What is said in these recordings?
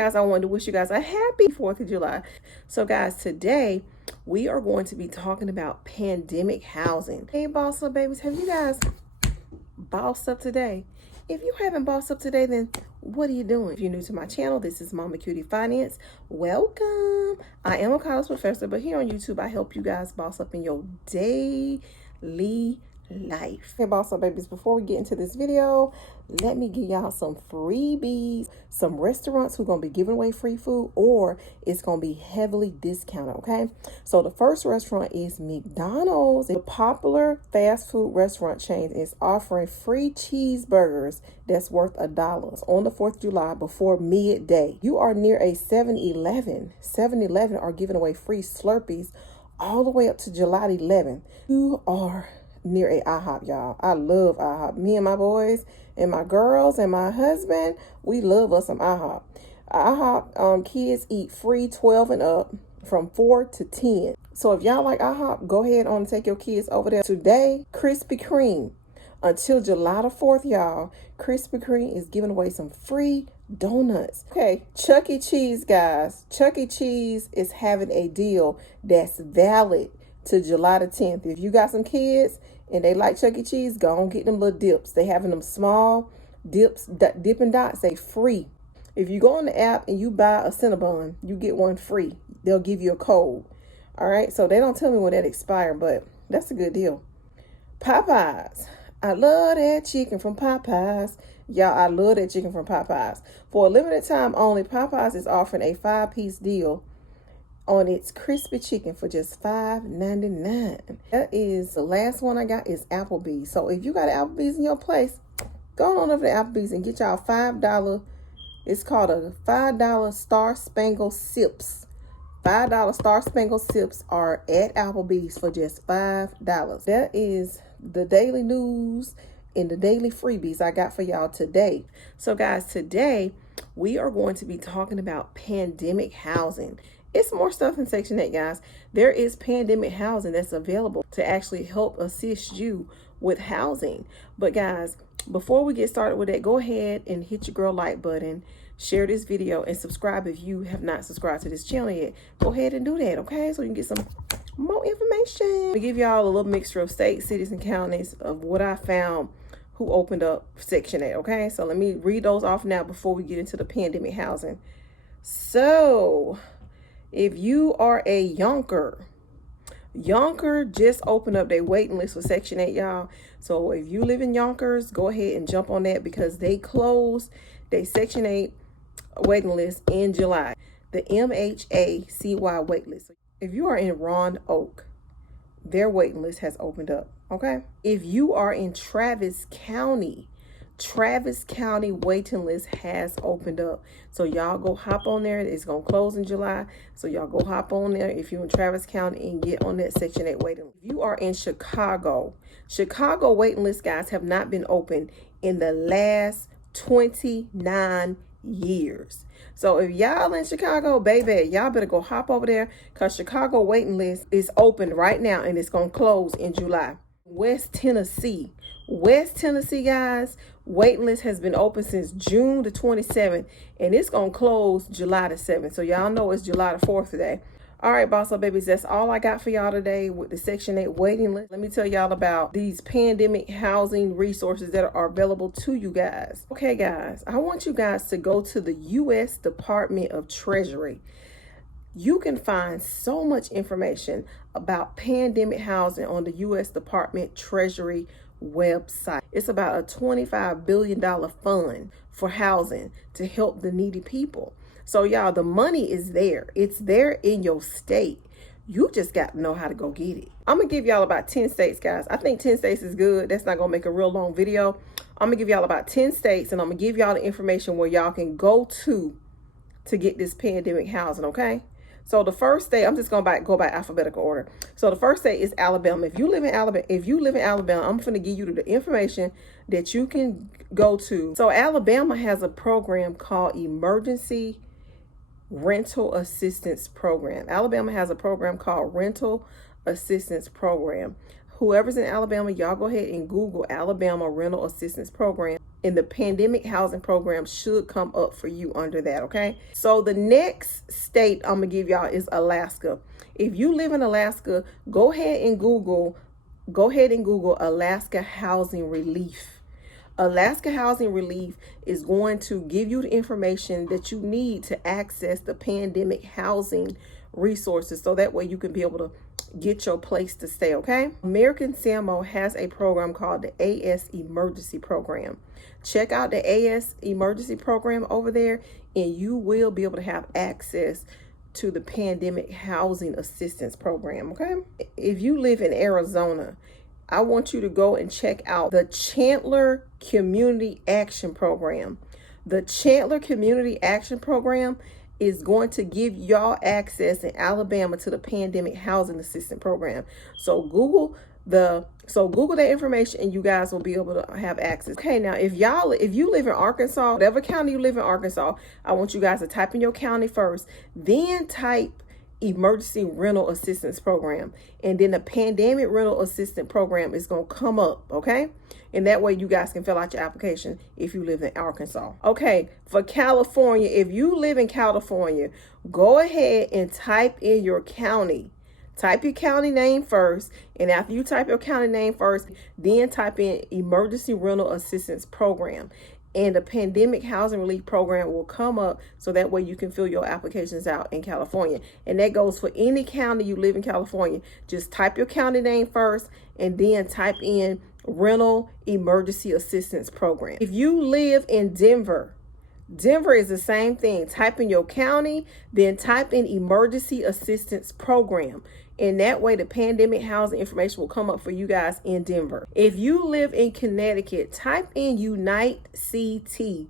Guys, I wanted to wish you guys a happy 4th of July. So guys, today we are going to be talking about pandemic housing. Hey boss up babies, have you guys bossed up today? If you haven't bossed up today, then what are you doing? If you're new to my channel, this is Mama Cutie Finance. Welcome. I am a college professor, but here on YouTube, I help you guys boss up in your daily life. Hey boss up babies, before we get into this video, let me give y'all some freebies. Some restaurants who are going to be giving away free food, or it's going to be heavily discounted. Okay, so the first restaurant is McDonald's. The popular fast food restaurant chain is offering free cheeseburgers that's worth $1 on the 4th of July before midday. You are near a 7-Eleven. 7-Eleven are giving away free Slurpees all the way up to July 11th. You are near a IHOP, y'all. I love IHOP. Me and my boys and my girls and my husband, we love us some IHOP. IHOP kids eat free 12 and up from 4 to 10. So if y'all like IHOP, go ahead on and take your kids over there. Today, Krispy Kreme. Until July the 4th, y'all, Krispy Kreme is giving away some free donuts. Okay, Chuck E. Cheese, guys. Chuck E. Cheese is having a deal that's valid to July the 10th. If you got some kids and they like Chuck E. Cheese, go on get them little dips. They having them small dips, Dippin' Dots, they free. If you go on the app and you buy a Cinnabon, you get one free. They'll give you a code. All right, so they don't tell me when that expired, but that's a good deal. Popeyes. I love that chicken from Popeyes. Y'all, I love that chicken from Popeyes. For a limited time only, Popeyes is offering a 5-piece deal on its crispy chicken for just $5.99. That is the last one I got is Applebee's. So if you got Applebee's in your place, go on over to Applebee's and get y'all $5. It's called a $5 Star Spangled Sips. $5 Star Spangled Sips are at Applebee's for just $5. That is the daily news and the daily freebies I got for y'all today. So guys, today we are going to be talking about pandemic housing. It's more stuff in Section 8, guys. There is pandemic housing that's available to actually help assist you with housing. But guys, before we get started with that, go ahead and hit your girl like button, share this video, and subscribe if you have not subscribed to this channel yet. Go ahead and do that, okay? So you can get some more information. We give y'all a little mixture of states, cities, and counties of what I found who opened up Section 8, okay? So let me read those off now before we get into the pandemic housing. So if you are a Yonkers just opened up their waiting list for Section 8, y'all. So if you live in Yonkers, go ahead and jump on that because they closed their Section 8 waiting list in July. The MHACY wait list. If you are in Roanoke, their waiting list has opened up, okay? If you are in Travis County waiting list has opened up. So y'all go hop on there. It's going to close in July. So y'all go hop on there if you're in Travis County and get on that Section 8 waiting list. If you are in Chicago waiting list, guys, have not been open in the last 29 years. So if y'all in Chicago, baby, y'all better go hop over there because Chicago waiting list is open right now and it's going to close in July. West Tennessee, guys, waiting list has been open since June the 27th and it's going to close July the 7th. So y'all know it's July the 4th today. All right, boss up babies, that's all I got for y'all today with the Section 8 waiting list. Let me tell y'all about these pandemic housing resources that are available to you guys. Okay, guys, I want you guys to go to the U.S. Department of Treasury. You can find so much information about pandemic housing on the U.S. Department Treasury website. It's about a $25 billion fund for housing to help the needy people. So y'all, the money is there. It's there in your state. You just got to know how to go get it. I'm going to give y'all about 10 states, guys. I think 10 states is good. That's not going to make a real long video. I'm going to give y'all about 10 states and I'm going to give y'all the information where y'all can go to get this pandemic housing, okay? So the first state, I'm just going to go by alphabetical order. So the first state is Alabama. If you live in Alabama, I'm going to give you the information that you can go to. So Alabama has a program called Emergency Rental Assistance Program. Alabama has a program called Rental Assistance Program. Whoever's in Alabama, y'all go ahead and Google Alabama Rental Assistance Program. and the pandemic housing program should come up for you under that, okay? So the next state I'm gonna give y'all is Alaska. If you live in Alaska, go ahead and Google Alaska Housing Relief. Alaska Housing Relief is going to give you the information that you need to access the pandemic housing resources, so that way you can be able to get your place to stay, okay? American Samoa has a program called the AS Emergency Program. Check out the AS Emergency Program over there, and you will be able to have access to the Pandemic Housing Assistance Program, okay? If you live in Arizona, I want you to go and check out the Chandler Community Action Program. The Chandler Community Action Program is going to give y'all access in Alabama to the Pandemic Housing Assistance Program. So Google that information, and you guys will be able to have access. Okay, now if you live in Arkansas, whatever county you live in Arkansas, I want you guys to type in your county first, then type Emergency Rental Assistance Program, and then the Pandemic Rental Assistance Program is going to come up, okay? And that way you guys can fill out your application if you live in Arkansas. Okay, for California, if you live in California, go ahead and type in your county. Type your county name first, and after you type your county name first, then type in Emergency Rental Assistance Program. And the Pandemic Housing Relief Program will come up, so that way you can fill your applications out in California. And that goes for any county you live in California. Just type your county name first, and then type in Rental Emergency Assistance Program. If you live in Denver is the same thing. Type in your county, then type in Emergency Assistance Program. And that way the pandemic housing information will come up for you guys in Denver. If you live in Connecticut, type in Unite CT.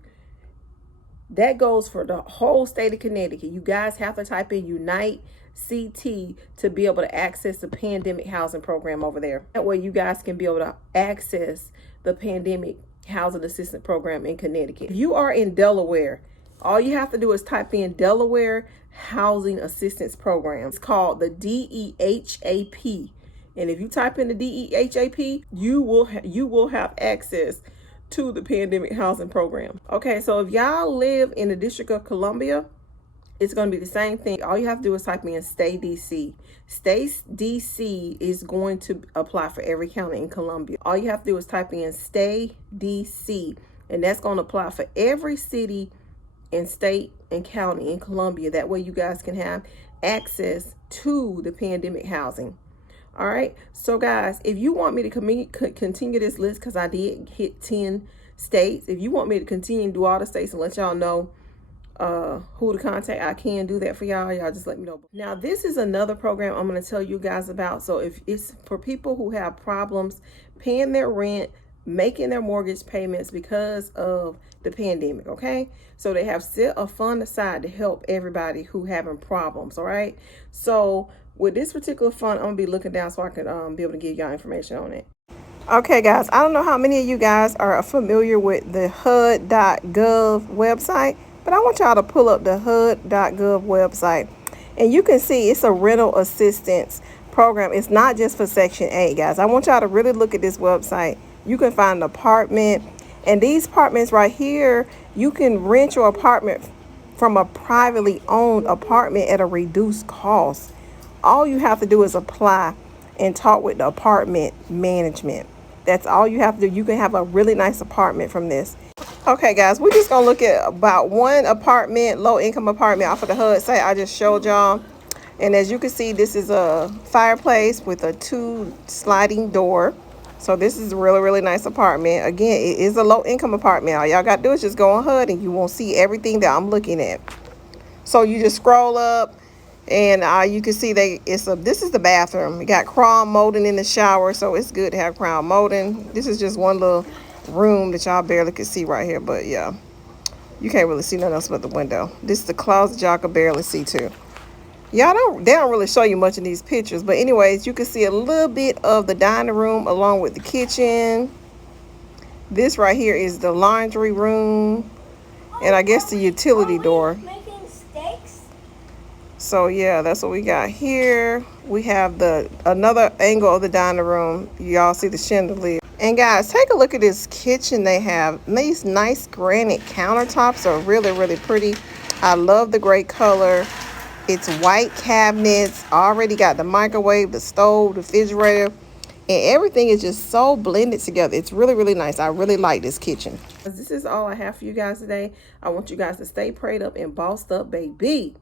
That goes for the whole state of Connecticut. You guys have to type in Unite CT to be able to access the pandemic housing program over there. That way you guys can be able to access the pandemic housing assistance program in Connecticut. If you are in Delaware, all you have to do is type in Delaware Housing Assistance Program. It's called the DEHAP. And if you type in the DEHAP, you will have access to the pandemic housing program. Okay, so if y'all live in the District of Columbia, it's going to be the same thing. All you have to do is type in Stay DC. Stay DC is going to apply for every county in Columbia. All you have to do is type in Stay DC, and that's going to apply for every city and state and county in Columbia. That way you guys can have access to the pandemic housing. All right. So guys, if you want me to continue this list, because I did hit 10 states. If you want me to continue and do all the states and let y'all know who to contact, I can do that for y'all. Y'all just let me know. Now, this is another program I'm going to tell you guys about. So if it's for people who have problems paying their rent, making their mortgage payments because of the pandemic, okay? So they have set a fund aside to help everybody who having problems, all right? So with this particular fund, I'm gonna be looking down so I can be able to give y'all information on it. Okay, guys, I don't know how many of you guys are familiar with the HUD.gov website, but I want y'all to pull up the HUD.gov website, and you can see it's a rental assistance program. It's not just for Section 8, guys. I want y'all to really look at this website. You can find an apartment, and these apartments right here, you can rent your apartment from a privately owned apartment at a reduced cost. All you have to do is apply and talk with the apartment management. That's all you have to do. You can have a really nice apartment from this. Okay, guys, we're just gonna look at about one apartment, low income apartment off of the HUD site I just showed y'all. And as you can see, this is a fireplace with a 2 sliding door. So this is a really, really nice apartment. Again, it is a low income apartment. All y'all got to do is just go on HUD and you won't see everything that I'm looking at. So you just scroll up and you can see this is the bathroom. You got crown molding in the shower, so it's good to have crown molding. This is just one little room that y'all barely can see right here, but yeah, you can't really see nothing else but the window. This is the closet y'all can barely see too. They don't really show you much in these pictures, but anyways, you can see a little bit of the dining room along with the kitchen. This right here is the laundry room, and I guess the utility door. Making steaks? So yeah, that's what we got here. We have another angle of the dining room. Y'all see the chandelier. And guys, take a look at this kitchen they have. These nice granite countertops are really, really pretty. I love the gray color. It's white cabinets. Already got the microwave, the stove, the refrigerator, and everything is just so blended together. It's really, really nice. I really like this kitchen. This is all I have for you guys today. I want you guys to stay prayed up and bossed up, baby.